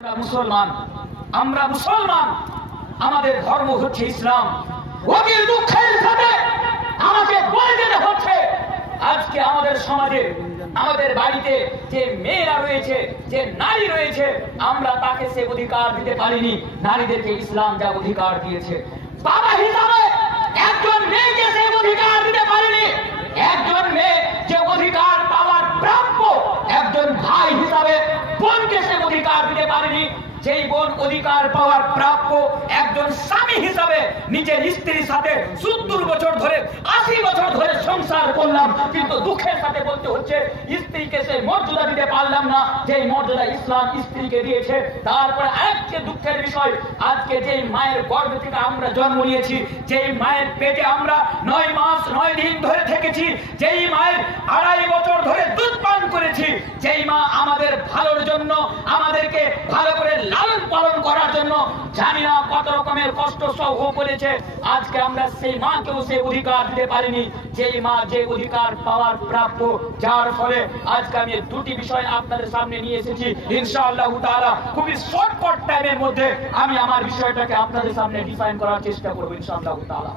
আমরা মুসলমান, আমাদের ধর্ম হচ্ছে ইসলাম। অতি দুঃখের সাথে আমাকে বলে যেতে হচ্ছে, আজকে আমাদের সমাজে, আমাদের বাড়িতে যে মেয়েরা রয়েছে, যে নারী রয়েছে, আমরা তাকে সে অধিকার দিতে পারিনি নারীদেরকে ইসলাম যা অধিকার দিয়েছে। বাবা হিসাবে একজন মেয়েকে সে অধিকার দিতে পারিনি, একজন মেয়ে যে অধিকার পাওয়ার প্রাপ্য, একজন ভাই হিসাবে বোনকে সে অধিকার দিতে পারেনি। যেই বোন অধিকার পাওয়ার প্রাপ্য, একজন স্বামী হিসাবে নিজের স্ত্রীর সাথে 70 বছর ধরে, 80 বছর ধরে সংসার করলাম, কিন্তু দুঃখের সাথে বলতে হচ্ছে স্ত্রীকে সেই মর্যাদা দিতে পারলাম না যেই মর্যাদা ইসলাম স্ত্রীকে দিয়েছে। তারপরে আরেকটা দুঃখের বিষয়, আজকে যেই মায়ের গর্ভ থেকে আমরা জন্ম নিয়েছি, যেই মায়ের পেটে আমরা 9 মাস 9 দিন ধরে থেকেছি, যেই মায়ের 2.5 বছর ধরে দুধ পান করেছি, যেই মা আমাদের ভালোর জন্য, আমাদেরকে ভালো করে লালন পালন করার জন্য জানি না কত রকমের কষ্ট সহ করেছে, আজকে আমরা সেই মাকেও সেই অধিকার দিতে পারিনি যেই মা যে অধিকার পাওয়ার প্রাপ্য। যার ফলে আজকে আমি দুটি বিষয় আপনাদের সামনে নিয়ে এসেছি। ইনশাআল্লাহ তাআলা খুবই শর্টকাট টাইমের মধ্যে আমি আমার বিষয়টাকে আপনাদের সামনে ডিফাইন করার চেষ্টা করব ইনশাআল্লাহ তাআলা।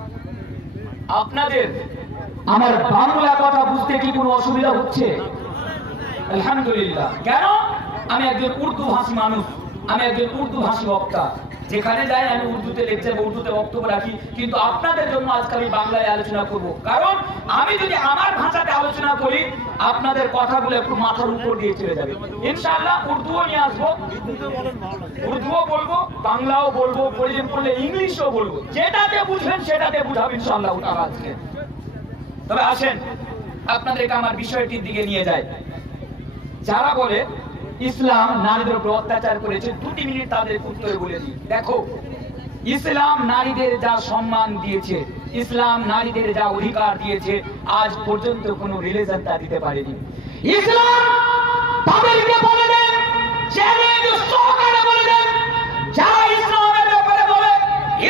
আপনাদের আমার বাংলা কথা বুঝতে কি কোনো অসুবিধা হচ্ছে? আলহামদুলিল্লাহ। কেন? আমি একজন উর্দু ভাষী মানুষ, আমি একজন উর্দু ভাষী বক্তা, যেখানে যাই আমি উর্দুতে লেকচার বা উর্দুতে বক্তব্য রাখি, কিন্তু আপনাদের জন্য আজকে আমি বাংলায় আলোচনা করব। কারণ আমি যদি আমার ভাষাতে আলোচনা করি আপনাদের কথাগুলো একটু মাথার উপর দিয়ে চলে যাবে। ইনশাআল্লাহ উর্দুও নিয়ে আসবো, উর্দুও বলবো, বাংলাও বলবো, প্রয়োজন পড়লে ইংলিশও বলবো, যেটাতে বুঝবেন সেটাতে বুঝাবো ইনশাআল্লাহ তাআলা আজকে। তবে আসেন আপনাদেরকে আমার বিষয়টির দিকে নিয়ে যায়। যারা বলে ইসলাম নারীদের উপর অত্যাচার করেছে, 2 মিনিট তাদের উত্তরে বলে দিই। দেখো, ইসলাম নারীদের যা সম্মান দিয়েছে, ইসলাম নারীদের যা অধিকার দিয়েছে, আজ পর্যন্ত কোনো রিলিজন তা দিতে পারেনি। ইসলাম তাদেরকে বলে দেন, চ্যালেঞ্জ সহকারে বলে দেন, যারা ইসলামের ব্যাপারে বলে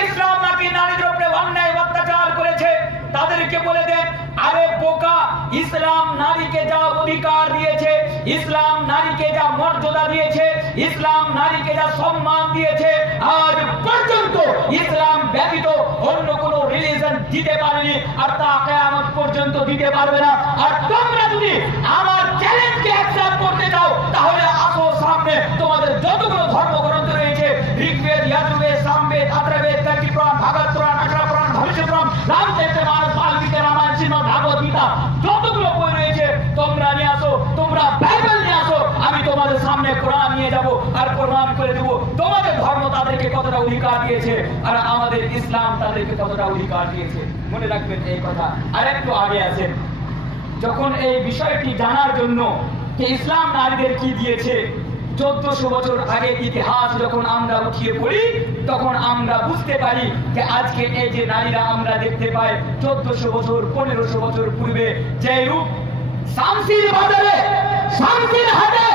ইসলাম নাকি নারীদের উপরে অন্যায় অত্যাচার করেছে, তাদেরকে বলে দেন, আরে বোকা, ইসলাম নারীকে যা অধিকার দিয়েছে, ইসলাম নারীকে যা মর্যাদা দিয়েছে, ইসলাম নারীকে যা সম্মান দিয়েছে, আজ পর্যন্ত ইসলাম ব্যতীত অন্য কোন রিলিজন দিতে পারেনি, আর তা কিয়ামত পর্যন্ত দিতে পারবে না। আর তোমরা যদি আমার চ্যালেঞ্জকে অ্যাকসেপ্ট করতে চাও, তাহলে আসো সামনে, তোমাদের যতগুলো ধর্মগ্রন্থ রয়েছে, ঋগ্বেদ, যজুর্বেদ, সামবেদ, অথর্ববেদ, তর্কি পুরাণ, ভাগবত পুরাণ, অক্ষর পুরাণ, ভবিষ্যৎ পুরাণ, রামচরিতমানস, বাল্মীকি রামায়ণ, শ্রীমদ্ ভাগবত গীতা, যতগুলো বই রয়েছে তোমরা নিয়ে আসো, তোমরা বাইবেল নিয়ে আসো, আমি তোমাদের সামনে কোরআন নিয়ে যাব আর প্রমাণ করে দেব তোমাদের ধর্ম তাদেরকে কতটা অধিকার দিয়েছে আর আমাদের ইসলাম তাদেরকে কতটা অধিকার দিয়েছে। মনে রাখবেন এই কথা। আর একটু আগে আছেন, যখন এই বিষয়টি জানার জন্য যে ইসলাম নারীদের কি দিয়েছে, 1400 বছর আগে ইতিহাস যখন আমরা উঠিয়ে পড়ি, তখন আমরা বুঝতে পারি যে আজকে এই যে নারীরা আমরা দেখতে পাই, 1400 বছর 1500 বছর পূর্বে যে রূপ শামসির বাজারে, শামসির হাটে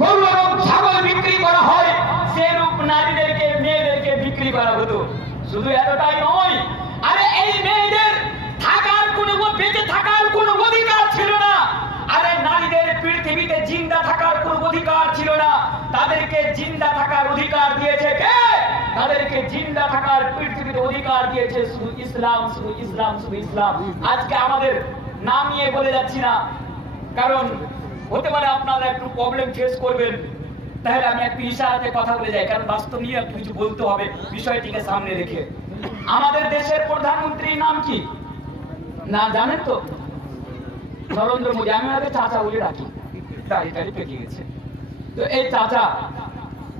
গরু এবং ছাগল বিক্রি করা হয়, সে রূপ নারীদেরকে, মেয়েদেরকে বিক্রি করা হতো। শুধু এতটাই নয়, আরে এই মেয়েদের থাকার কোনো, বেঁচে থাকার কোনো অধিকার ছিল না। আরে নারীদের পৃথিবীতে জিন্দা থাকার কোনো অধিকার ছিল না, তাদেরকে জিন্দা থাকার অধিকার দিয়েছে কে? তাদেরকে জিন্দা থাকার পৃথিবীতে অধিকার দিয়েছে শুধু ইসলাম, শুধু ইসলাম, শুধু ইসলাম। আজকে আমাদের নাম নিয়ে বলে যাচ্ছি না, কারণ হতে পারে আপনারা একটু প্রবলেম ফেস করবেন, তাহলে আমি একটু ইশারাতে কথা বলে যাই, কারণ বাস্তব নিয়ে একটু কিছু বলতে হবে বিষয়টিকে সামনে রেখে। আমাদের দেশের প্রধানমন্ত্রীর নাম কি না জানেন তো? নরেন্দ্র মোদী। আমি আগে চাচা বলে রাখি, দাড়ি পেকে গেছে। তো এই চাচা,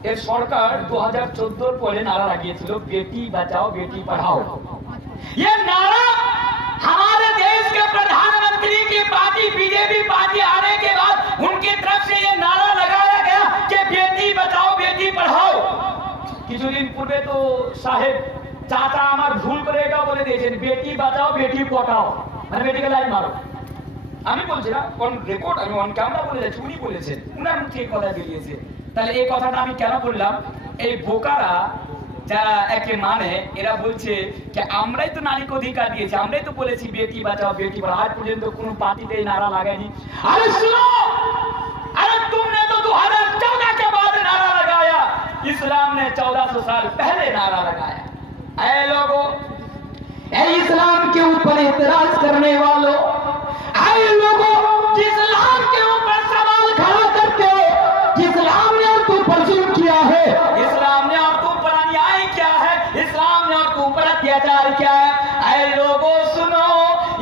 এর সরকার 2014 পরে নারা লাগিয়েছিল, বেটি বাঁচাও বেটি পढ़ाओ। ये नारा हमारे देश के प्रधानमंत्री की पार्टी बीजेपी पार्टी आने के बाद उनकी तरफ से ये नारा लगाया गया कि बेटी बचाओ बेटी पढ़ाओ। কিছুদিন পূর্বে তো সাহেব চাচা আমার ভুল করে এটাও বলে দিয়েছেন, বেটি বাঁচাও বেটি পটাও, মানে বেটিকে লাইন মারো। আমি বলছি না, কোন রেকর্ড, আমি অন ক্যামেরা বলে যাচ্ছি, উনি বলেছেন, উনার মুখে এই কথা বেরিয়েছে। তাহলে এই কথাটা আমি কেন বললাম? এই বোকারা যারা একে মানে, এরা বলছে যে আমরাই তো নারীকে অধিকার দিয়েছি, আমরাই তো বলেছি বেটি বাঁচাও বেটি পড়াও, আজ পর্যন্ত কোনো পার্টিতে নারা লাগায়নি। আরে শুনো, আরে तुमने तो 2014 के बाद नारा लगाया, इस्लाम ने 1400 साल पहले नारा लगाया। ऐ लोगों, ऐ इस्लाम के ऊपर इतराज करने वालों, ऐ लोगों, इस्लाम के ऊपर सवाल खड़ा करते हो, इस्लाम ने और तुम पर जुल्म किया है, इस्लाम ने और तुम पर अन्याय किया है, इस्लाम ने और तुम पर अत्याचार किया है। ऐ लोगों सुनो,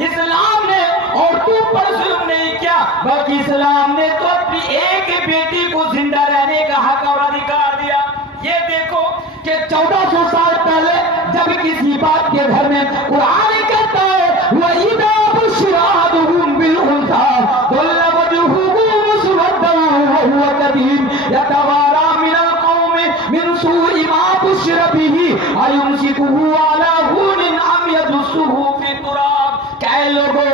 इस्लाम ने और तुम पर जुल्म नहीं किया, बल्कि इस्लाम ने तो अपनी एक बेटी को जिंदा रहने का हक और अधिकार दिया। ये देखो कि 1400 साल पहले जब किसी बात के घर में कुरान कहता है वइदा बुशरादुहुम बिल उनसा कुल्ला वजहुहु मुसवद्दन व हुवा कदीम यतवारा मिनल कौम मिन सूइ मा बुशरा बिही अयुमसिकुहु अला हुनिन अम यदुसुहु फी तुराब। क्या लोगों,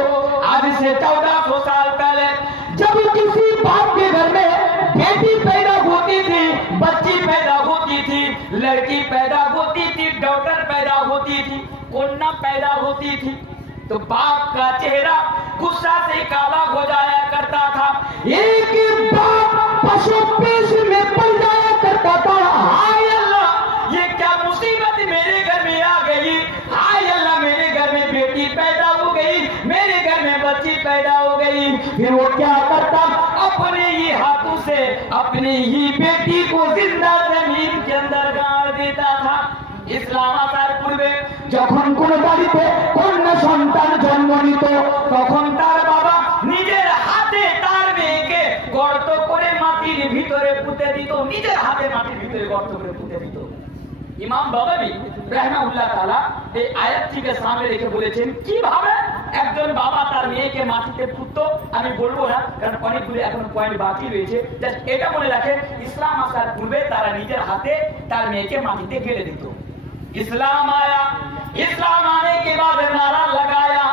आज से 1400 साल पहले जब किसी बाप के घर में बेटी पैदा होती थी, बच्ची पैदा होती थी, लड़की पैदा होती थी, डॉटर पैदा होती थी, कन्या पैदा होती थी, तो बाप का चेहरा गुस्सा से काला हो जाया करता था। एक बाप पशु पेश में पड़ जाया करता था। हाय अल्लाह, ये क्या मुसीबत मेरे घर में आ गई, हाय अल्लाह मेरे घर में बेटी पैदा हो गई, मेरे घर में बच्ची पैदा हो गई। फिर वो क्या करता, अपने ही हाथों से अपनी ही बेटी को जिंदा जमीन के अंदर गाड़ देता था। ইসলাম আসার পূর্বে যখন কোন বাড়িতে কন্যা সন্তান জন্ম নিত, তখন তার বাবা নিজের হাতে তার মেয়েকে গর্ত করে মাটির ভিতরে পুঁতে দিত, নিজের হাতে মাটির ভিতরে গর্ত করে পুঁতে দিত। ইমাম বাগাবী রাহিমাহুল্লাহ তাআলা এই আয়াতটিকে সামনে রেখে বলেছেন কিভাবে একজন বাবা তার মেয়েকে মাটিতে পুঁততো। আমি বলবো না, কারণ অনেকগুলো এখন পয়েন্ট বাকি রয়েছে। জাস্ট এটা মনে রাখে, ইসলাম আসার পূর্বে তারা নিজের হাতে তার মেয়েকে মাটিতে গেড়ে দিত। इस्लाम आया, इस्लाम आने के बाद नारा लगाया।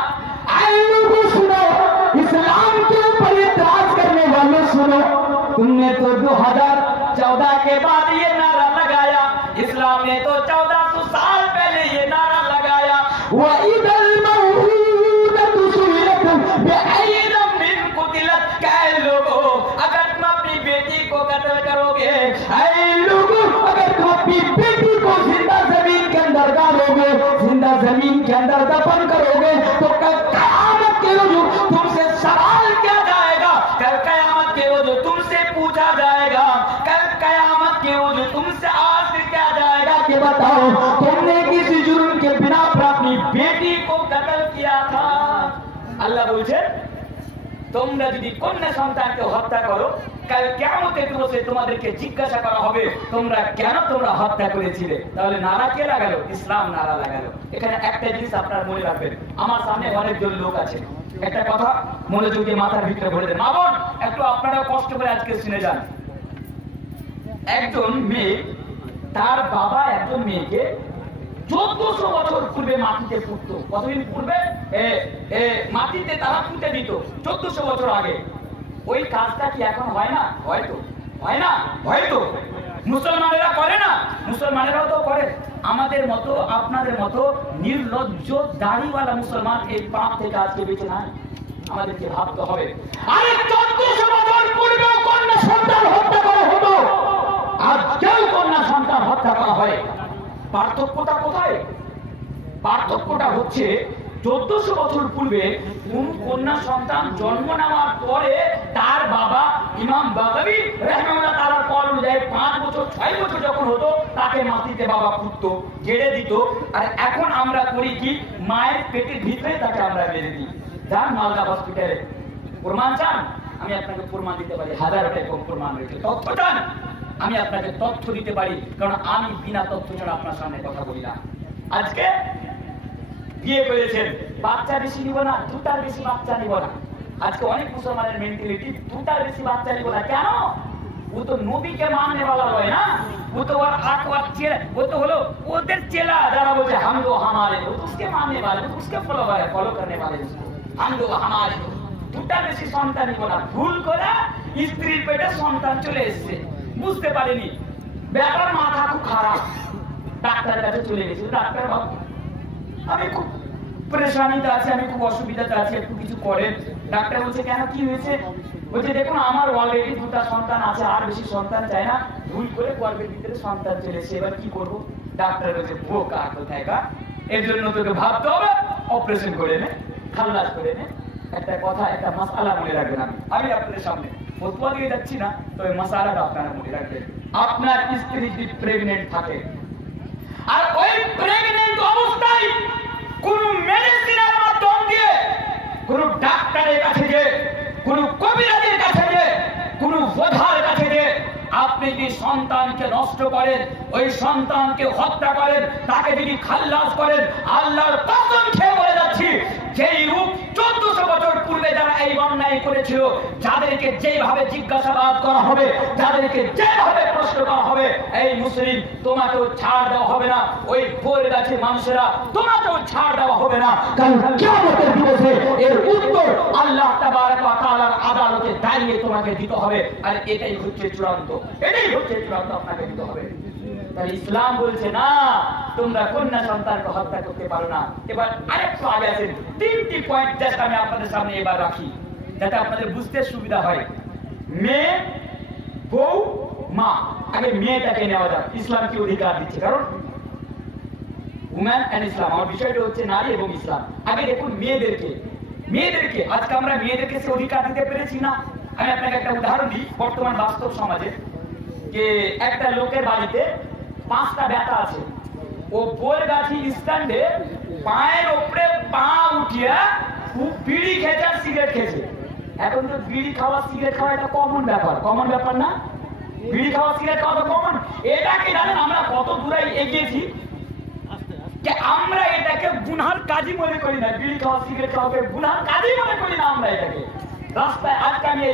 सुनो, इस्लाम के ऊपर इतराज करने वालों सुनो, तुमने तो 2014 के बाद ये नारा लगाया, इस्लाम ने तो 1400 साल पहले ये नारा लगाया। वइदल मऊदतु सुइलत बिअय्यि दम्बिन कुतिलत। क्या लोगों, अगर तुम अपनी बेटी को कत्ल करोगे, ऐ लोगों, अगर तुम अपनी बेटी को जिंदा जमीन के अंदर गाड़ोगे, जिंदा जमीन के अंदर दफन करोगे, तो कल कयामत के रोज तुमसे सवाल किया जाएगा, कल कयामत के रोज तुमसे पूछा जाएगा, कल कयामत के रोज तुमसे आज किया जाएगा कि बताओ तुमने किसी जुर्म के बिना पर अपनी बेटी को कत्ल किया था। अल्लाह बोलছে তোমরা যদি কন্যা সন্তানকে হত্যা করো, কাল কিয়ামতের দিবসে তোমাদেরকে জিজ্ঞাসা করা হবে তোমরা কেন তোমরা হত্যা করেছিলে। তাহলে নারা কে লাগালো? ইসলাম নারা লাগালো। এখানে একটা জিনিস আপনারা মনে রাখবেন, আমার সামনে অনেকজন লোক আছে, একটা কথা মনোযোগ দিয়ে মাথার ভিতরে ভরে দেন। মা বোন, একটু আপনারা কষ্ট করে আজকে শুনে যান। একজন মেয়ে, তার বাবা একজন মেয়েকে 1400 বছর পূর্বে মাটিতে পুঁততো। কতদিন পূর্বে? মাটিতে তারা পুঁতে দিত 1400 বছর আগে। ওই কাজটা কি এখন হয় না? হয়তো হয় না, হয়তো মুসলমানেরা করে না, মুসলমানেরাও তো করে। আমাদের মতো আপনাদের মতো নির্লজ্জ দাড়িওয়ালা মুসলমান এই পাপ থেকে আজকে বেঁচে নাই। আমাদেরকে ভাবতে হবে, আরে 1400 বছর পূর্বে কন্যা সন্তান হত্যা করা হতো, আজকেও কন্যা সন্তান হত্যা করা হয়। পার্থক্যটা কোথায়? পার্থক্যটা হচ্ছে 1400 বছর পূর্বে কোন কন্যা সন্তান জন্ম নেওয়ার পরে তার বাবা ইমাম বাগাবী রাহিমাহুল্লাহ তাআলার কল অনুযায়ী 5 বছর 6 বছর যখন হতো তাকে মাটিতে বাবা পুঁততো, গেড়ে দিত। আর এখন আমরা করি কি, মায়ের পেটের ভিতরে তাকে আমরা মেরে দিই। যান মালদা হসপিটালে প্রমাণ চান, আমি আপনাকে প্রমাণ দিতে পারি, হাজারটা এরকম প্রমাণ রয়েছে। তথ্য চান, আমি আপনাকে তথ্য দিতে পারি, কারণ আমি বিনা তথ্য ছাড়া আপনার সামনে কথা বলি না। আজকে বিয়ে করেছেন, বাচ্চা বেশি নিব না, দুটার বেশি বাচ্চা নিব না। আজকে অনেক মুসলমানের মেন্টালিটি, দুটার বেশি বাচ্চা নিব না। কেন? वो तो नबी के मानने वाला है ना, वो तो वो तो हलो उधर चेला जरा बोलते हम दो हमारे दो, तो उसके मानने वाले, तो उसके फॉलोवर है, फॉलो करने वाले उसको हम दो हमारे दो। দুটা বেশি সন্তান নিব না। ভুল করে স্ত্রীর পেটে সন্তান চলে এসেছে, বুঝতে পারেনি, ব্যাপার মাথা খুব খারাপ, ডাক্তারের কাছে চলে গেছে। ডাক্তার বাবু আমি খুব পরেশানিতে আছি, আমি খুব অসুবিধাতে আছি, একটু কিছু করেন। ডাক্তার বলছে কেন, কি হয়েছে? বলছে দেখুন আমার অলরেডি দুটা সন্তান আছে, আর বেশি সন্তান চাই না, ভুল করে গর্ভের ভিতরে সন্তান চলে এসে এবার কি করবো? ডাক্তার বলছে বোকা কোথায় গা, এর জন্য তোকে ভাবতে হবে, অপারেশন করে নে, খাল্লাস করে নে। একটা কথা, একটা মাসালা মনে রাখবেন। আমি আপনাদের সামনে ফতোয়া দিয়ে যাচ্ছি না, তবে মাসালাটা আপনারা মনে রাখবেন। আপনার স্ত্রী যদি প্রেগনেন্ট থাকে আর ওই প্রেগনেন্ট অবস্থায় কোন মেডিসিনের মাধ্যম দিয়ে, কোন ডাক্তারের কাছে যে, কোন কবিরাজের কাছে যে, কোন ওঝার কাছে যে আপনি যদি সন্তানকে নষ্ট করেন, ওই সন্তানকে হত্যা করেন, তাকে যদি খাল্লাস করেন, আল্লাহর কসম খেয়ে বলে যাচ্ছি, যেই রূপ 1400 বছর পূর্বে যারা এই অন্যায় করেছিল, যাদেরকে যেভাবে জিজ্ঞাসাবাদ করা হবে, যাদেরকে যেভাবে প্রশ্ন করা হবে, এই মুসলিম তোমাকেও ছাড় দেওয়া হবে না, ওই বইয়ের কাছে মানুষেরা তোমাকেও ছাড় দেওয়া হবে না। কারণ কিয়ামতের দিবসে এর উত্তর আল্লাহ তাবারক ওয়া তাআলার আদালতে দাঁড়িয়ে তোমাকে দিতে হবে। আর এটাই হচ্ছে চূড়ান্ত, এটাই হচ্ছে চূড়ান্ত, আপনাকে দিতে হবে। তাই ইসলাম বলছে না তোমরা কন্যা সন্তানকে হত্যা করতে পারো না। এবার আরেকটু আগে আছেন, 3টি পয়েন্ট জাস্ট আমি আপনাদের সামনে এবার রাখি, যাতে আপনাদের বুঝতে সুবিধা হয়। মেয়ে, বউ, মা। আগে মেয়েটাকে নেওয়া যাক। ইসলাম কি অধিকার দিচ্ছে? কারণ উম্যান এন্ড ইসলাম, আমার বিষয়টা হচ্ছে নারী এবং ইসলাম। আগে দেখুন মেয়েদেরকে, মেয়েদেরকে আজকে আমরা মেয়েদেরকে সে অধিকার দিতে পেরেছি না। আমি আপনাকে একটা উদাহরণ দিই বর্তমান বাস্তব সমাজে, যে একটা লোকের বাড়িতে 5টা বেটা আছে, ও বোলগাছি স্ট্যান্ডে পায়ের উপরে পা উঠিয়ে বিড়ি খেয়েছে আর সিগারেট খেয়েছে। এখন তো বিড়ি খাওয়া সিগারেট খাওয়া এটা কমন ব্যাপার, কমন ব্যাপার না? বিড়ি খাওয়া সিগারেট খাওয়া তো কমন। এটাকে জানেন আমরা কত দূরে এগিয়েছি, যে আমরা এটাকে গুনার কাজই মনে করি না। বিড়ি খাওয়া সিগারেট খাওয়াকে গুনার কাজই মনে করি না আমরা এটাকে। রাস্তায় আজকে আমি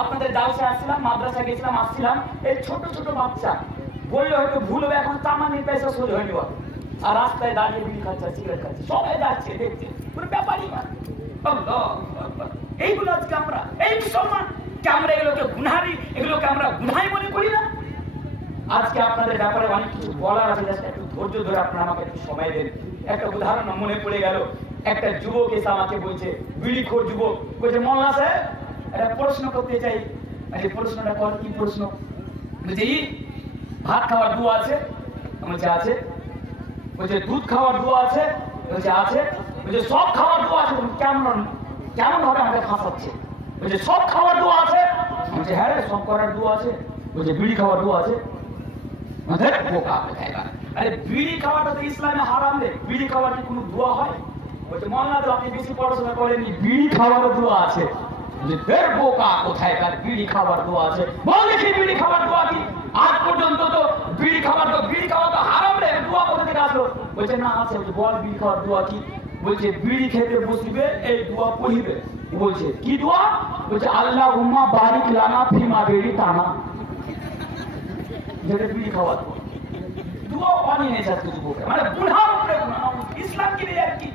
আপনাদের দাওসে আসছিলাম, মাদ্রাসা গেছিলাম, আসছিলাম, এই ছোট ছোট বাচ্চা বললে হয়তো ভুল হবে, এখন তামানি পয়সা সোজ হয়নি, আর রাস্তায় দাঁড়িয়ে বিড়ি খাচ্ছে, সিগারেট খাচ্ছে, সবাই যাচ্ছে দেখছে, কোনো ব্যাপারই না। এইগুলো আজকে আমরা, এই মুসলমান কে আমরা এগুলোকে গুনাহারি, এগুলোকে আমরা গুনাই মনে করি না। আজকে আপনাদের ব্যাপারে অনেক কিছু বলার আছে, একটু ধৈর্য ধরে আপনারা আমাকে একটু সময় দেন। একটা উদাহরণ মনে পড়ে গেল, একটা যুবক এসে আমাকে বলছে, বিড়িখোর যুবক, বলছে মোল্লা সাহেব একটা প্রশ্ন করতে চাই। আচ্ছা প্রশ্নটা কর, কি প্রশ্ন? বলছে ভাত খাওয়ার দোয়া আছে? বলছে আছে। বলছে দুধ খাওয়ার দোয়া আছে? বলছে আছে। বলছে সব খাওয়ার দোয়া আছে? কেমন কেমন ভাবে আমাকে ফাঁসাচ্ছে? বলছে সব খাওয়ার দোয়া আছে? বলছে হ্যাঁ রে, সব করার দোয়া আছে। বলছে বিড়ি খাওয়ার দোয়া আছে? আরে বিড়ি খাওয়াটা তো ইসলামে হারাম রে, বিড়ি খাওয়ার কি কোনো দোয়া হয়? বলছে মোল্লা তো আপনি বেশি পড়াশোনা করেননি, বিড়ি খাওয়ারও দোয়া আছে। বোকা কোথায়, তার বিড়ি খাওয়ার দোয়া আছে? বল দেখি বিড়ি খাওয়ার দোয়া কি? আজ পর্যন্ত তো বিড়ি খাওয়া তো হারাম রে, দোয়া কোথা থেকে আসলো? বলছে না আছে। বল বিড়ি খাওয়ার দোয়া কি? বলছে বিড়ি খেতে বসিবে, এই দোয়া পড়িবে। বলছে কি দোয়া? বলছে আল্লাহুম্মা বারিক লানা ফিমা বিড়ি তানা। যেটা বিড়ি খাওয়ার দোয়া বানিয়ে নিয়েছে আজকে যুবকের, মানে গুনার উপরে গুনাহ। ইসলাম কি রে আর কি?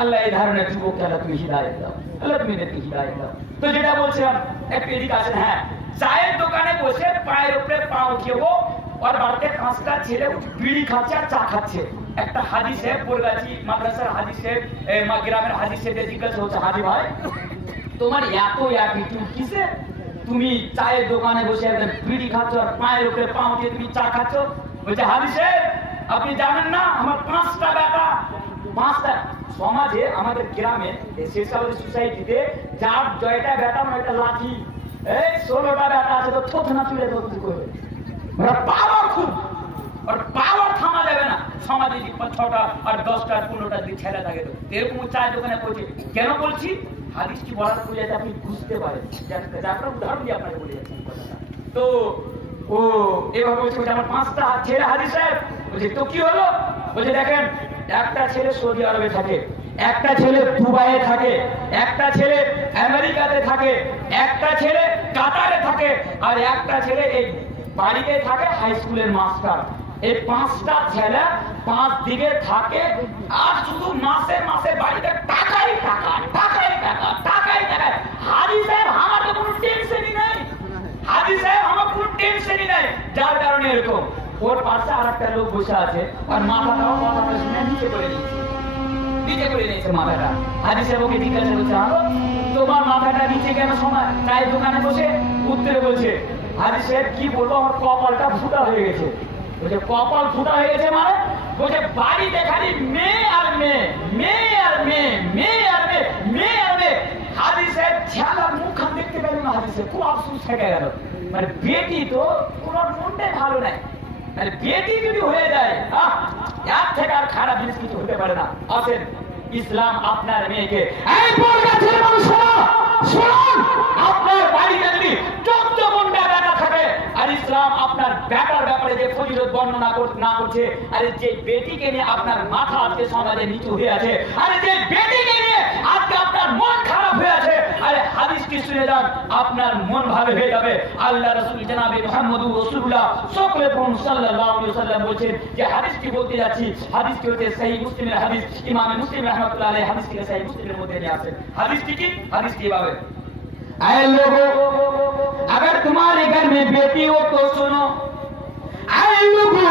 আল্লাহ এই ধরনের যুবককে আল্লাহ তুমি হিদায়াত দাও, আল্লাহ তুমি এদেরকে হিদায়াত দাও। তো যেটা বলছিলাম, একটু এদিকে আসেন। হ্যাঁ, চায়ের দোকানে বসে পায়ের উপরে পা উঠিয়ে ওর বাড়িতে 5টা ছেলে বিড়ি খাচ্ছে আর চা খাচ্ছে। একটা হাজি সাহেব, বোরগাছি মাদ্রাসার হাজি সাহেব, গ্রামের হাজি সাহেব জিজ্ঞাসা হচ্ছে, হাজি ভাই তোমার এত অ্যাটিটিউড কিসে? তুমি চায়ের দোকানে বসে একদম বিড়ি খাচ্ছ আর পায়ের উপরে পা উঠিয়ে তুমি চা খাচ্ছ? বলছে হাজি সাহেব আপনি জানেন না আমার 5টা বেটা। 5টা সমাজে আমাদের গ্রামে শেষাবাদী সোসাইটিতে যার 6টা বেটা একটা লাঠি, এই 16টা বেটা আছে তো থোথনা তুলে ধরতে করবে। ওরা পাওয়ার খুব, আর পাওয়ার থামা যাবে না। সমাজে 6টা আর 10টা 15টা যদি ছেলে থাকে তো এরকম চায়ের দোকানে পৌঁছে। কেন বলছি? হাদিস কি বলার পরে যাতে আপনি বুঝতে পারেন, আপনার উদাহরণ দিয়ে আপনাকে বলে যাচ্ছি কথাটা। তো ও এভাবে বলছে আমার 5টা ছেলে। হাজি সাহেব বলছে তো কি হলো? বলছে দেখেন, একটা ছেলে সৌদি আরবে থাকে, একটা ছেলে দুবাইয়ে থাকে, একটা ছেলে আমেরিকাতে থাকে, একটা ছেলে কাতারে থাকে, আর একটা ছেলে এই বাড়িতে থাকে হাই স্কুলের মাস্টার। এই 5টা ছেলে 5 দিকে থাকে, আর শুধু মাসে মাসে বাড়িতে টাকাই টাকা, টাকাই টাকা, টাকাই টাকা। হাজি সাহেব আমার তো কোনো টেনশনই নাই, হাজি সাহেব আমার কোনো টেনশনই নাই। যার কারণে এরকম ওর পাশে আর একটা লোক বসে আছে, আর মাথাটাও কথাটা শুনে নিচে করে নিয়েছে, নিচে করে নিয়েছে মাথাটা। হাজি সাহেব ওকে জিজ্ঞাসা করছে, তোমার মাথাটা নিচে কেন? সময় চায়ের দোকানে বসে উত্তরে বলছে, হাদিসের কি বলবো, আমার কপালটা ফুটা হয়ে গেছে। বলছে কপাল ফুটা হয়ে গেছে মানে, বলছে বাড়িতে খালি মেয়ে আর মেয়ে, মেয়ে আর মেয়ে, মেয়ে আর মেয়ে, মেয়ে আর মেয়ে। হাদিসের ছেলার মুখখান দেখতে পেলেন না, হাদিসে খুব আফসোস থেকে গেল। মানে বেটি তো ওনার মনটাই ভালো নাই, মানে বেটি যদি হয়ে যায় এর থেকে আর খারাপ জিনিস কিছু হতে পারে না। আসেন, ইসলাম আপনার মেয়েকে আপনার বাড়িতে যদি 14 ঘন্টা বেটা থাকে, আর ইসলাম আপনার বেটার ব্যাপারে যে ফজিলত বর্ণনা না করছে, আর যে বেটিকে নিয়ে আপনার মাথা আজকে সমাজে নিচু হয়ে আছে, আর যে বেটিকে নিয়ে আজকে আপনার মন খারাপ হয়ে আছে, আরে হাদিসটি শুনে যান, আপনার মন ভালো হয়ে যাবে। আল্লাহ রাসূল জনাবে মুহাম্মদুর রাসূলুল্লাহ সাল্লাল্লাহু আলাইহি ওয়াসাল্লাম বলেছেন যে হাদিসটি বলতে যাচ্ছি, হাদিসটি হচ্ছে সহিহ মুসলিমের হাদিস। ইমাম মুসলিম রাহমাতুল্লাহ আলাইহি হাদিসটি সহিহ মুসলিমের মধ্যে নিয়ে আসেন। হাদিসটি কি? হাদিসটি এভাবে, ऐ लोगों अगर तुम्हारे घर में बेटी हो तो सुनो, ऐ लोगों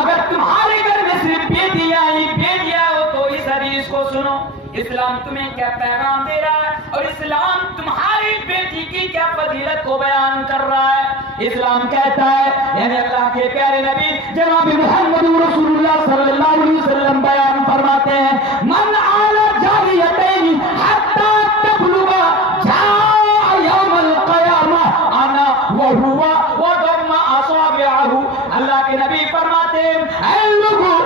अगर तुम्हारे घर में सिर्फ बेटियां हो तो इस हदीस को सुनो। इस्लाम तुम्हें क्या पैगाम दे रहा है और इस्लाम तुम्हारी बेटी की क्या फजीलत को बयान कर रहा है। इस्लाम कहता है, यानी अल्लाह के प्यारे नबी जनाब मुहम्मद रसूलुल्लाह सल्लल्लाहु अलैहि वसल्लम बयान फरमाते हैं, मन आला जारियतैन हत्ता तबलुगा अल्लाह के नबी फरमाते हैं, ऐ लोगों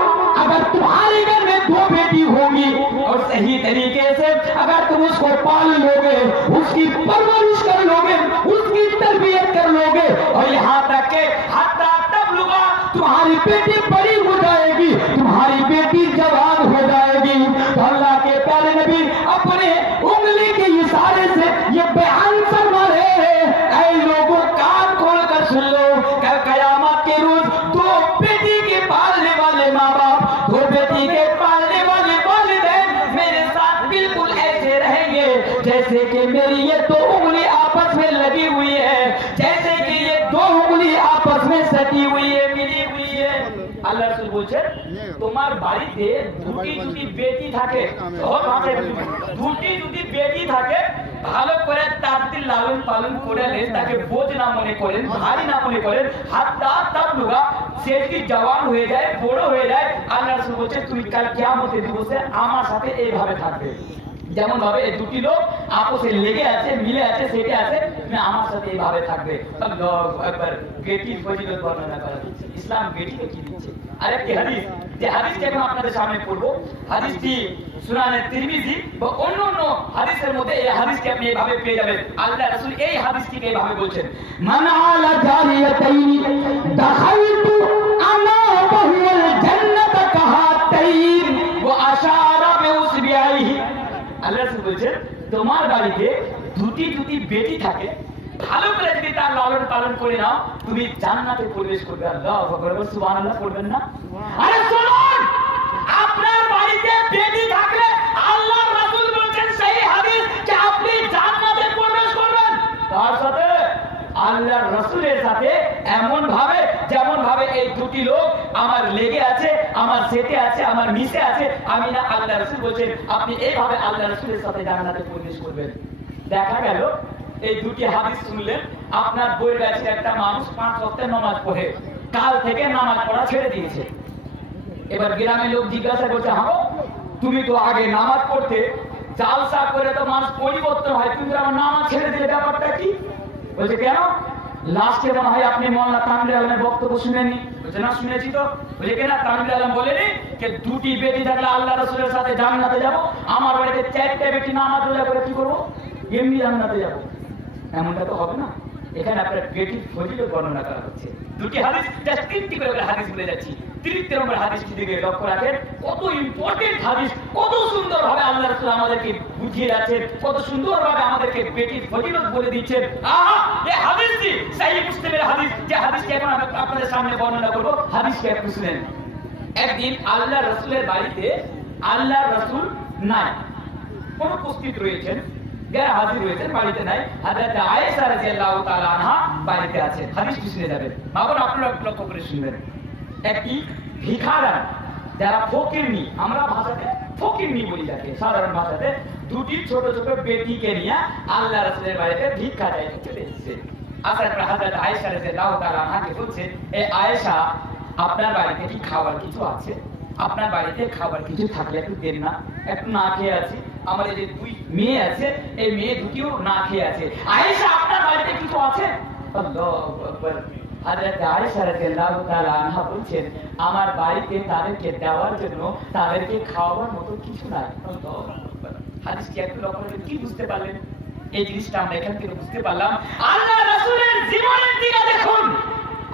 अगर तुम्हारे घर में 2 बेटी होगी और सही तरीके से अगर तुम उसको पाल लोगे, उसकी परवरिश कर लोगे, उसकी तरबियत कर लोगे, और यहाँ तक के हत्ता तबलुगा तुम्हारी बेटी बड़ी हो जाएगी, तुम्हारी बेटी जवान हो जाएगी, तो अल्लाह के प्यारे नबी अपने उंगली के इशारे से ये बयान फरमा रहे हैं, ऐ लोगों कान खोल कर सुन लो, कल कयामत के रोज 2 बेटी के पालने वाले माँ बाप, 2 बेटी के पालने वाले वालिदैन मेरे साथ बिल्कुल ऐसे रहेंगे जैसे कि मेरी ये 2 उंगली आपस में लगी हुई है, जैसे कि ये 2 उंगली आपस में सटी हुई है, मिली हुई है। আল্লাহ রাসূল বলেন, তোমার বাড়িতে 2টি যদি বেটি থাকে, দুটি যদি বেটি থাকে, ভালো করে তার লালন পালন করে তাকে বোঝ না মনে করেন, ভারী না মনে করেন, হাত্তা তাবলুগা সে যদি জওয়ান হয়ে যায়, বড় হয়ে যায়, আল্লাহ রাসূল বলেন তুমি কাল কিয়ামতের দিবসে আমার সাথে এইভাবে থাকবে। যেমন ভাবে এই 2টি লোক আপসে লেগে আছে, মিলে আছে, সেটে আছে, তুমি আমার সাথে এইভাবে থাকবে। আল্লাহু আকবার। বেটির ফজিলত বর্ণনা করা হচ্ছে, ইসলাম বেটিকে কি দিচ্ছে। আরেকটি হাদিস, যে হাদিসটি এখন আপনাদের সামনে পড়বো, হাদিসটি সুনানে তিরমিজি বা অন্যান্য হাদিসের মধ্যে এই হাদিসটি আপনি এইভাবে পেয়ে যাবেন। আল্লাহ রাসূল এই হাদিসটিকে এইভাবে বলছেন, মান আলা জারিয়াতাইনি দাখালতু আনা বাহুল জান্নাত কাহাতাইন ওয়া আশারা বিউসবিআইহি। আল্লাহ রাসূল বলছেন, তোমার বাড়িতে 2টি বেটি থাকে, ভালো করে যদি তার লালন পালন করে নাও, তুমি জান্নাতে প্রবেশ করবে। আল্লাহু আকবার, সুবহানাল্লাহ পড়বেন না? আরে শুনুন, আপনার বাড়িতে বেটি থাকলে আল্লাহর রাসূল বলেছেন সেই হাদিস যে আপনি জান্নাতে প্রবেশ করবেন। তার সাথে আল্লাহর রাসূলের সাথে এমন ভাবে যেমন ভাবে এই 2টি লোক আমার লেগে আছে, আমার সেটে আছে, আমার মিশে আছে, আমি না আল্লাহর রাসূল বলেছেন আপনি এইভাবে আল্লাহর রাসূলের সাথে জান্নাতে প্রবেশ করবেন। দেখা গেল এই 2টি হাদিস শুনলেন, আপনার বইয়ের কাছে একটা মানুষ 5 ওয়াক্তের নামাজ পড়ে, কাল থেকে নামাজ পড়া ছেড়ে দিয়েছে। এবার গ্রামের লোক জিজ্ঞাসা করছে, হ্যাঁ তুমি তো আগে নামাজ পড়তে, জালসা করে তো মানুষ পরিবর্তন হয়, তুমি আমার নামাজ ছেড়ে দিলে, ব্যাপারটা কি? বলছে কেন? লাস্টে মনে হয় আপনি মোল্লা তানভীর আলমের বক্তব্য শুনেননি। বলছে না, শুনেছি তো। বলছে কেন? তানভীর আলম বলেনি যে 2টি বেটি থাকলে আল্লাহ রাসূলের সাথে জান্নাতে যাব, আমার বাড়িতে 4টে বেটি নামাজ রোজা করে কি করবো, এমনি জান্নাতে যাব? এমনটা তো হবে না। এখানে আপনার বেটির ফজিলত বর্ণনা করা হচ্ছে। 2টি হাদিস, জাস্ট 3টি করে হাদিস বলে যাচ্ছি। 3 নম্বর হাদিসটি দিকে লক্ষ্য রাখেন, কত ইম্পর্টেন্ট হাদিস, কত সুন্দরভাবে আল্লাহ রাসূল আমাদেরকে বুঝিয়ে যাচ্ছেন, কত সুন্দরভাবে আমাদেরকে বেটির ফজিলত বলে দিচ্ছেন। আহা, এই হাদিসটি সহিহ মুসলিমের হাদিস, যে হাদিসটি এখন আমি আপনাদের সামনে বর্ণনা করব। হাদিসটি একটু শুনেন। একদিন আল্লাহ রাসূলের বাড়িতে আল্লাহ রাসূল নাই, কোন উপস্থিত রয়েছেন, হাজির হয়েছেন, বাড়িতে নাই। হযরত আয়েশা রাদিয়াল্লাহু তাআলা আনহা বাড়িতে আছেন। হাদিসটি শুনে যাবেন, বাবা আপনারা লক্ষ্য করে শুনবেন। একটি ভিখারা, যারা ফকিরনি, আমরা ভাষাতে ফকিরনি বলি যাকে, সাধারণ ভাষাতে, 2টি ছোট ছোট বেটিকে নিয়ে আল্লাহ রাসূলের বাড়িতে ভিক্ষা চাইতে চলে এসেছে। আসার পর হযরত আয়েশা রাদিয়াল্লাহু তাআলা আনহাকে বলছেন, এ আয়েশা, আপনার বাড়িতে কি খাবার কিছু আছে? আপনার বাড়িতে খাবার কিছু থাকলে একটু দেন না, একটু না খেয়ে আছি। আমার এই যে দুই মেয়ে আছে, এই মেয়ে দুটিও না খেয়ে আছে। আয়েশা, আপনার বাড়িতে কিছু আছে? আল্লাহু আকবার। হযরত আয়েশা রাদিয়াল্লাহু তাআলা আনহা বলছেন, আমার বাড়িতে তাদেরকে দেওয়ার জন্য, তাদেরকে খাওয়াবার মতো কিছু নাই। আল্লাহু আকবার। হাদিসটি একটু লক্ষ্য করে কি বুঝতে পারলেন? এই জিনিসটা আমরা এখান থেকে বুঝতে পারলাম, আল্লাহ রাসূলের জীবনের দিকে দেখুন,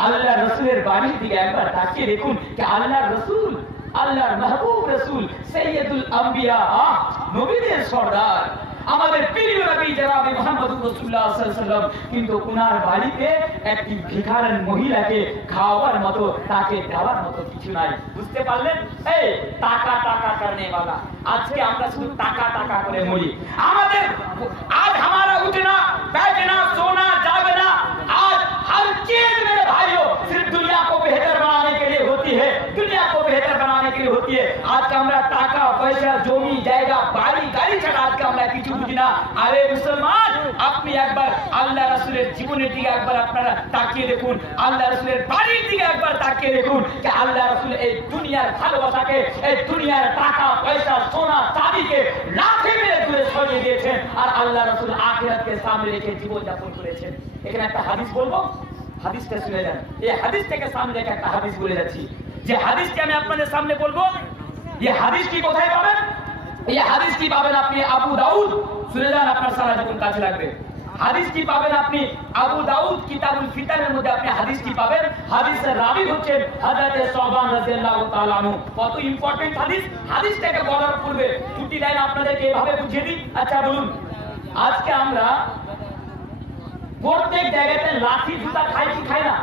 আল্লাহ রাসূলের বাড়ির দিকে একবার তাকিয়ে দেখুন যে আল্লাহ রাসূল, আল্লাহর মাহবুব রাসূল, সাইয়্যিদুল আম্বিয়া, নবীদের সরদার, আমাদের প্রিয় নবী জনাব মুহাম্মদ রাসূলুল্লাহ সাল্লাল্লাহু আলাইহি ওয়াসাল্লাম, কিন্তু ওনার বাড়িতে একটি ভিখারিন মহিলাকে খাওয়ার মতো, তাকে দেওয়ার মতো কিছু নাই। বুঝতে পারলেন? এই টাকা টাকা করনে वाला, আজকে আমরা শুধু টাকা টাকা করে মরি। আমাদের আজ हमारा उठना बैठना सोना जागना आज हर चीज मेरे भाइयों सिर्फ दुनिया को बेहतर बनाने के लिए होती है, दुनिया को बेहतर बनाने के लिए होती है। आज का আমরা টাকা পয়সা জমি জায়গা বাড়ি গাড়ি ছাড়া আজকে আমরা কিছু বুঝি না। আরে মুসলমান, আপনি একবার আল্লাহ রাসূলের জীবনের দিকে একবার আপনারা তাকিয়ে দেখুন, আল্লাহ রাসূলের বাড়ির দিকে একবার তাকিয়ে দেখুন যে আল্লাহ রাসূল এই দুনিয়ার ভালোবাসাকে, এই দুনিয়ার টাকা পয়সা সোনা চাঁদিকে লাঠি মেরে দূরে সরিয়ে দিয়েছেন, আর আল্লাহ রাসূল আখিরাতকে সামনে রেখে জীবন যাপন করেছেন। এখানে একটা হাদিস বলবো, হাদিসটা শুনে যান। এই হাদিস থেকে সামনে রেখে একটা হাদিস বলে যাচ্ছি, যে হাদিসটি আমি আপনাদের সামনে বলবো। এই হাদিসটি কোথায় পাবেন? এই হাদিসটি পাবেন আপনি আবু দাউদ, শুনে যান, আপনার সারা জীবন কাজে লাগবে। হাদিসটি পাবেন আপনি আবু দাউদ কিতাবুল ফিতানের মধ্যে আপনি হাদিসটি পাবেন। হাদিসের রাবী হচ্ছেন হযরত সাওবান রাদিয়াল্লাহু তাআলা আনহু। কত ইম্পর্টেন্ট হাদিস! হাদিসটাকে বলার পূর্বে দুটি লাইন আপনাদেরকে এভাবে বুঝিয়ে দিই। আচ্ছা বলুন, আজকে আমরা প্রত্যেক জায়গাতে লাঠি জুতা খাই কি খাই না?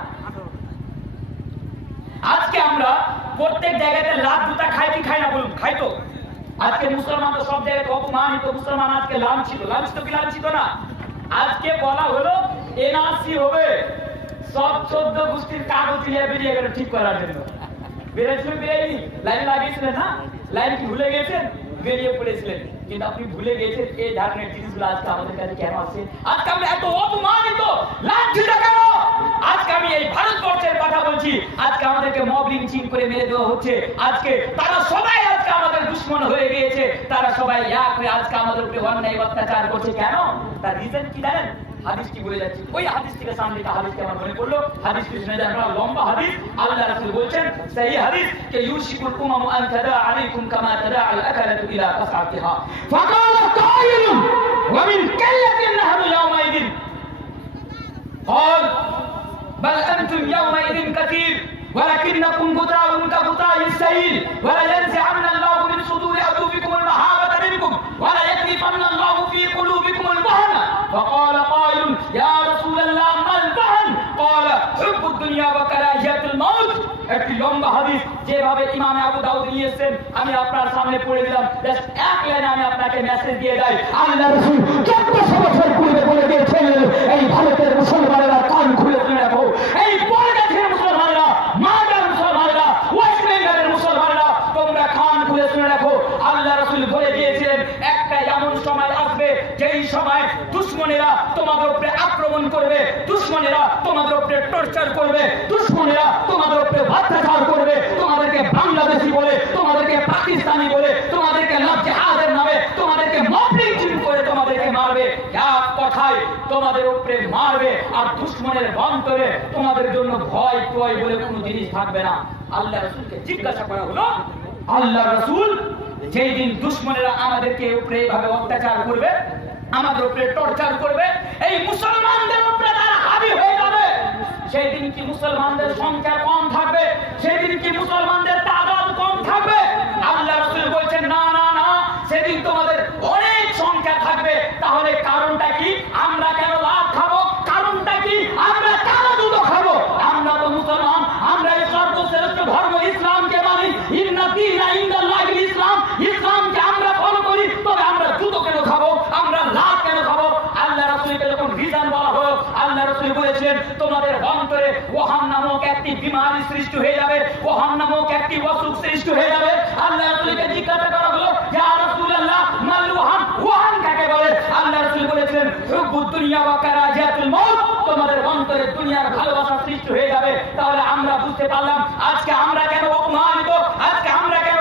আজকে আমরা প্রত্যেক জায়গাতে লাঠ জুতা খাই কি খাই না? বলুন, খাই তো। আজকে মুসলমান তো সব জায়গায় অপমানিত, মুসলমান আজকে লাঞ্ছিত, লাঞ্ছিত কি লাঞ্ছিত না? আজকে বলা হলো এনআরসি হবে, সব 14 গোষ্ঠীর কাগজ নিয়ে বেরিয়ে গেল ঠিক করার জন্য। বেরিয়েছিলেন, বেরিয়েনি, লাইন লাগিয়েছিলেন না? লাইন কি ভুলে গেছেন? বেরিয়ে পড়েছিলেন, কিন্তু আপনি ভুলে গেছেন এই ধরনের জিনিসগুলো আজকে আমাদের কাছে কেন আসছে? আজকে আমরা এত অপমানিত, লাঞ্ছিত কেন? আজকে আমি এই ভারতবর্ষের কথা বলছি, আজকে আমাদেরকে মব লিঞ্চিং করে মেরে দেওয়া হচ্ছে। আজকে তারা সবাই আজকে আমাদের দুশমন হয়ে গিয়েছে, তারা সবাই এক হয়ে আজকে আমাদের উপরে অন্যায় অত্যাচার করছে। কেন? তার রিজন কি জানেন? হাদিসটি বলে যাচ্ছি, ওই হাদিস থেকে সামনে একটা হাদিসকে আমার মনে পড়লো। হাদিসটি শুনে যান, লম্বা হাদিস। আল্লাহ রাসূল বলছেন, সহি হাদিস, কে ইউশিকুল উমামু আন তাদা আলাইকুম কামা তাদা আল আকালাতু ইলা কাসআতিহা ফাকালা কাইলুন ওয়া মিন কাল্লাতিন নাহনু ইয়াওমাইদিন قال بل انتم يومئذ كثير ولكنكم غثاء كغثاء السيل ولا ينزعن الله من صدور عدوكم المهابة منكم ولا يكذفن الله في قلوبكم الوهن فقال قائل يا رسول الله ما الوهن قال حب الدنيا وكراهية الموت। একটি লম্বা হাদিস যেভাবে ইমাম আবু দাউদ নিয়েছেন আমি আপনার সামনে পড়ে দিলাম। জাস্ট এক লাইনে আমি আপনাকে মেসেজ দিয়ে যাই। আল্লাহ রাসূল 1400 বছর পূর্বে বলে দিয়েছেন, এই ভারতের মুসলমানেরা কান খুলে শুনে রাখো, এই বর্গাছের মুসলমানেরা, মাদার মুসলমানেরা, ওয়েস্ট বেঙ্গলের মুসলমানেরা, তোমরা কান খুলে শুনে রাখো। আল্লাহ রাসূল বলে দিয়েছিলেন একটা এমন সময় আসবে যেই সময় দুশমনেরা তোমাদের উপরে আক্রমণ করবে, দুশমনেরা তোমাদের উপরে টর্চার করবে, দুশমনেরা তোমাদের উপরে অত্যাচার করবে, তোমাদেরকে বাংলাদেশি বলে, তোমাদেরকে পাকিস্তানি বলে, তোমাদেরকে লাভ জিহাদের নামে তোমাদেরকে মব লিঞ্চিং করে তোমাদেরকে মারবে। এক কথায় তোমাদের উপরে মারবে, আর দুশমনের অন্তরে তোমাদের জন্য ভয় টয় বলে কোনো জিনিস থাকবে না। আল্লাহ রাসূলকে জিজ্ঞাসা করা হলো, আল্লাহ রাসূল যেই দিন দুশমনেরা আমাদেরকে উপরে এইভাবে অত্যাচার করবে, আমাদের উপরে টর্চার করবে, এই মুসলমানদের উপরে তারা হাবি হয়ে যাবে, সেই দিন কি মুসলমানদের সংখ্যা কম থাকবে? সেই দিন কি মুসলমানদের তাদাদ কম থাকবে? আল্লাহ রাসূল বলছেন না না না, সেদিন তোমাদের অনেক সংখ্যা থাকবে। তাহলে কারণটা কি? আমরা কেন লাভ খাবো? কারণটা কি? আমরা কেন দুটো খাবো? আমরা তো মুসলমান, আমরা এই সর্বশ্রেষ্ঠ ধর্ম ইসলামকে মানি। ইন্না দীনা ইনদাল্লাহিল ইসলাম, ইসলামকে আমরা ফলো করি, তবে আমরা দুটো কেন খাবো? আমরা লাভ কেন খাবো? আল্লাহ রাসূলকে যখন রিজন বলা হলো, আল্লাহ রাসূল বলেছেন তোমাদের অন্তরে ওহান নামক একটি বিমারি সৃষ্টি হয়ে যাবে, ওহান নামক একটি অসুখ সৃষ্টি হয়ে যাবে। আল্লাহ রাসূলকে জিজ্ঞাসা করা হলো ইয়া রাসূলুল্লাহ মাল ওহান, ওহান কাকে বলে? আল্লাহ রাসূল বলেছেন হুব্বুদ দুনিয়া ওয়া কারাহিয়াতুল মউত, তোমাদের দুনিয়ার ভালোবাসা সৃষ্টি হয়ে যাবে। তাহলে আমরা বুঝতে পারলাম আজকে আমরা কেন অপমানিত, আজকে আমরা কেন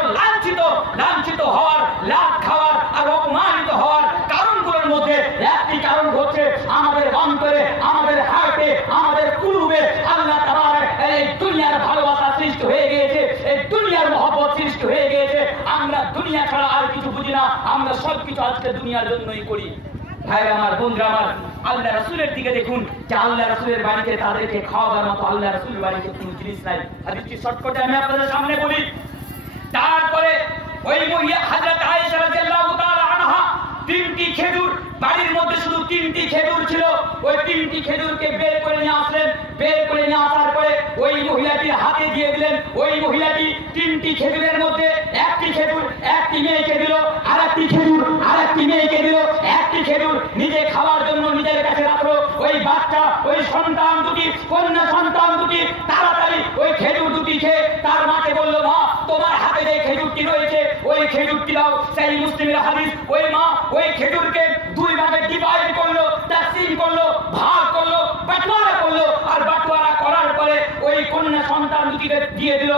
লাঞ্ছিত হওয়ার, লাভ খাওয়ার আর অপমানিত হওয়ার কারণগুলোর মধ্যে একটি কারণ হচ্ছে আমাদের অন্তরে, আমাদের হার্টে, আমাদের কুলুবে আল্লাহ তাআলার এই দুনিয়ার ভালোবাসা সৃষ্টি হয়ে গিয়েছে, এই দুনিয়ার মহব্বত সৃষ্টি হয়ে গিয়েছে। আমরা দুনিয়া ছাড়া আর কিছু বুঝি না, আমরা সবকিছু আজকে দুনিয়ার জন্যই করি। ভাইরা আমার, বন্ধুরা আমার, আল্লাহ রাসূলের দিকে দেখুন যে আল্লাহ রাসূলের বাড়িতে তাদেরকে খাওয়াবার মতো আল্লাহ রাসূলের বাড়িতে কোনো জিনিস নাই। হাদিসটি শর্টকাটে আমি আপনাদের সামনে বলি। তারপরে ওই মহিলা হযরত আয়েশা রাদিয়াল্লাহু তাআলা আনহা তিনটি খেজুর, বাড়ির মধ্যে শুধু তিনটি খেজুর ছিল, ওই তিনটি খেজুরকে বের করে নিয়ে আসলেন। বের করে নিয়ে আসার পরে ওই মহিলাটির হাতে দিয়ে দিলেন। ওই মহিলাটি তিনটি খেজুরের মধ্যে একটি খেজুর একটি মেয়েকে দিল, আরেকটি খেজুর আরেকটি মেয়েকে দিল, একটি খেজুর নিজে খাওয়ার জন্য নিজের কাছে রাখলো। ওই বাচ্চা, ওই সন্তান দুটি, কন্যা সন্তান দুটি তাড়াতাড়ি ওই খেজুর দুটি খেয়ে তার মাকে বললো, মা তোমার হাতে যে খেজুরটি রয়েছে ওই খেজুরটি দাও। সেই মুসলিমের হাদিস, ওই মা ওই খেজুরকে দুই ভাগে ডিভাইড করলো, তাকসিম করলো, ভাগ করলো, বাটোয়ারা করলো। আর বাটোয়ারা করার পরে ওই কন্যা সন্তান দুটিকে দিয়ে দিল।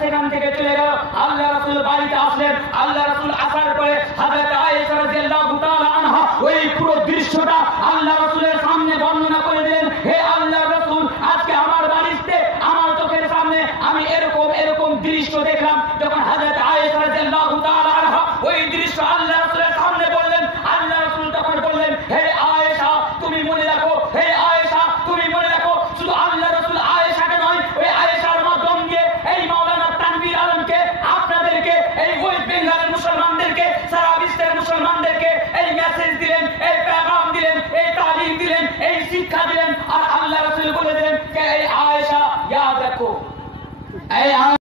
সেখান থেকে চলে গেল। আল্লাহ রাসূল বাড়িতে আসলেন। আল্লাহ রাসূল আসার পরে হযরত আয়েশা রাদিয়াল্লাহু তাআলা আনহা ওই পুরো দৃশ্যটা আল্লাহ রাসূলের সামনে বর্ণনা করে দিলেন। হে আল্লাহর রাসূল, আজকে আমার বাড়িতে আমার চোখের সামনে আমি এরকম দৃশ্য দেখলাম। যখন হযরত আয়েশা রাদিয়াল্লাহু তাআলা আনহা ওই দৃশ্য আল্লাহ রাসূলের সামনে বললেন, আল্লাহ রাসূল তখন বললেন, হে আয়েশা তুমি মনে রাখো, হে আয়েশা তুমি মনে রাখো। শুধু আল্লাহ রাসূল আয়েশাকে নয়, ওই আয়েশার মাধ্যম দিয়ে এই মাওলানা তানভীর আলমকে, আপনাদেরকে, এই ওয়েস্ট বেঙ্গলের মুসলমানদেরকে, সারা বিশ্বের মুসলমানদেরকে এই মেসেজ দিলেন, এই পেগাম দিলেন, এই তালিম দিলেন, এই শিক্ষা দিলেন। আর আল্লাহ রাসূল বলে দিলেন, হে আয়েশা ইয়াদ রাখো, এই